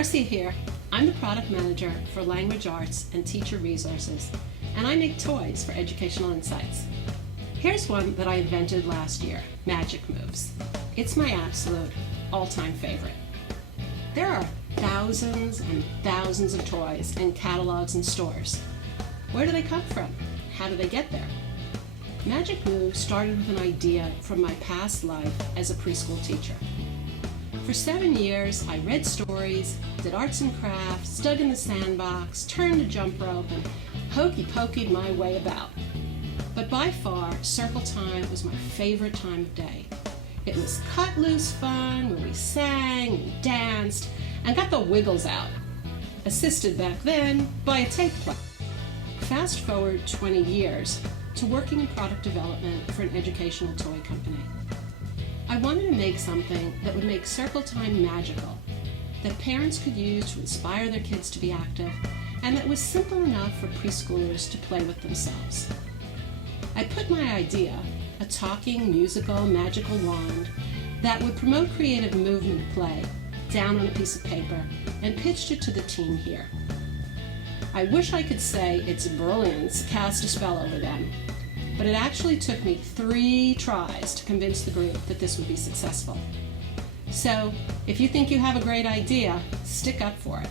Marcia here. I'm the product manager for language arts and teacher resources, and I make toys for educational insights. Here's one that I invented last year, Magic Moves. It's my absolute all-time favorite. There are thousands and thousands of toys in catalogs and stores. Where do they come from? How do they get there? Magic Moves started with an idea from my past life as a preschool teacher. For 7 years, I read stories, did arts and crafts, dug in the sandbox, turned a jump rope, and hokey-pokeyed my way about. But by far, circle time was my favorite time of day. It was cut-loose fun where we sang and danced and got the wiggles out, assisted back then by a tape player. Fast forward 20 years to working in product development for an educational toy company. I wanted to make something that would make circle time magical, that parents could use to inspire their kids to be active, and that was simple enough for preschoolers to play with themselves. I put my idea, a talking, musical, magical wand that would promote creative movement play, down on a piece of paper and pitched it to the team here. I wish I could say its brilliance cast a spell over them, but it actually took me 3 tries to convince the group that this would be successful. So, if you think you have a great idea, stick up for it.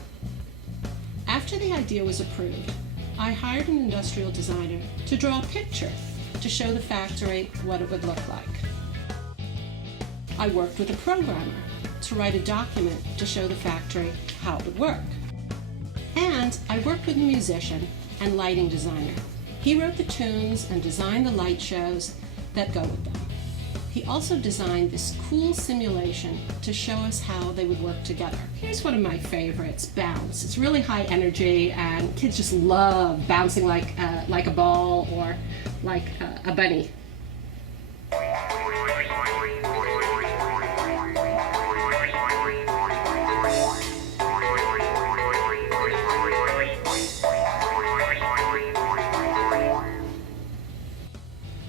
After the idea was approved, I hired an industrial designer to draw a picture to show the factory what it would look like. I worked with a programmer to write a document to show the factory how it would work. And I worked with a musician and lighting designer. He wrote the tunes and designed the light shows that go with them. He also designed this cool simulation to show us how they would work together. Here's one of my favorites, Bounce. It's really high energy and kids just love bouncing like a ball or like a bunny.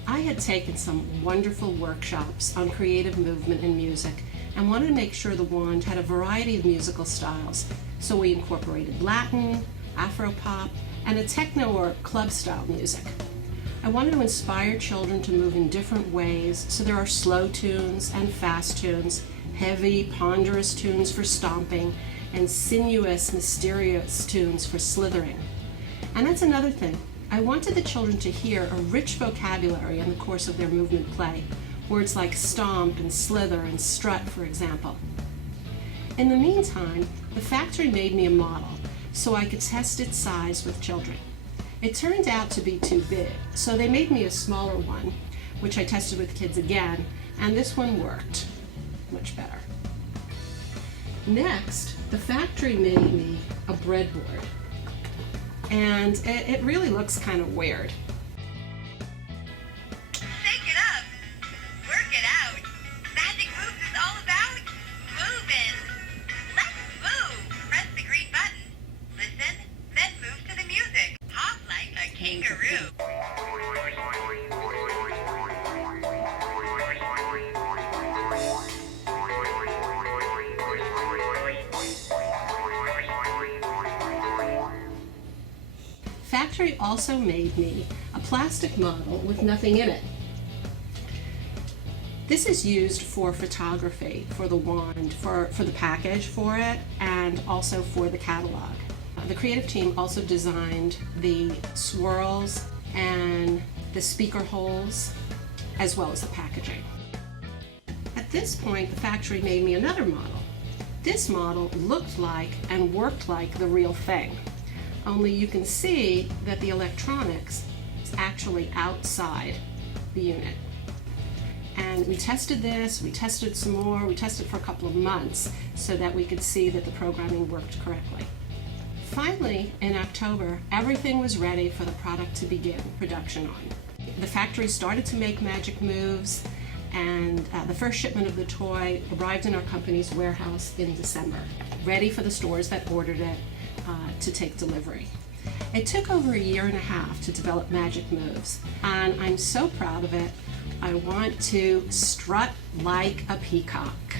I had taken some wonderful workshops on creative movement and music and wanted to make sure the wand had a variety of musical styles. So we incorporated Latin, Afro-pop, and a techno or club-style music. I wanted to inspire children to move in different ways, so there are slow tunes and fast tunes, heavy, ponderous tunes for stomping, and sinuous, mysterious tunes for slithering. And that's another thing. I wanted the children to hear a rich vocabulary in the course of their movement play, words like stomp and slither and strut, for example. In the meantime, the factory made me a model so I could test its size with children. It turned out to be too big, so they made me a smaller one, which I tested with kids again, and this one worked much better. Next, the factory made me a breadboard. And it really looks kind of weird. Shake it up, work it out. Magic Moves is all about moving. Let's move. Press the green button. Listen, then move to the music. Hop like a kangaroo. Factory also made me a plastic model with nothing in it. This is used for photography, for the wand, for the package for it, and also for the catalog. The creative team also designed the swirls and the speaker holes, as well as the packaging. At this point, the factory made me another model. This model looked like and worked like the real thing. Only you can see that the electronics is actually outside the unit. And we tested this, we tested some more, we tested for a couple of months so that we could see that the programming worked correctly. Finally, in October, everything was ready for the product to begin production on. The factory started to make Magic Moves, and the first shipment of the toy arrived in our company's warehouse in December, ready for the stores that ordered it to take delivery. It took over 1.5 years to develop Magic Moves, and I'm so proud of it. I want to strut like a peacock.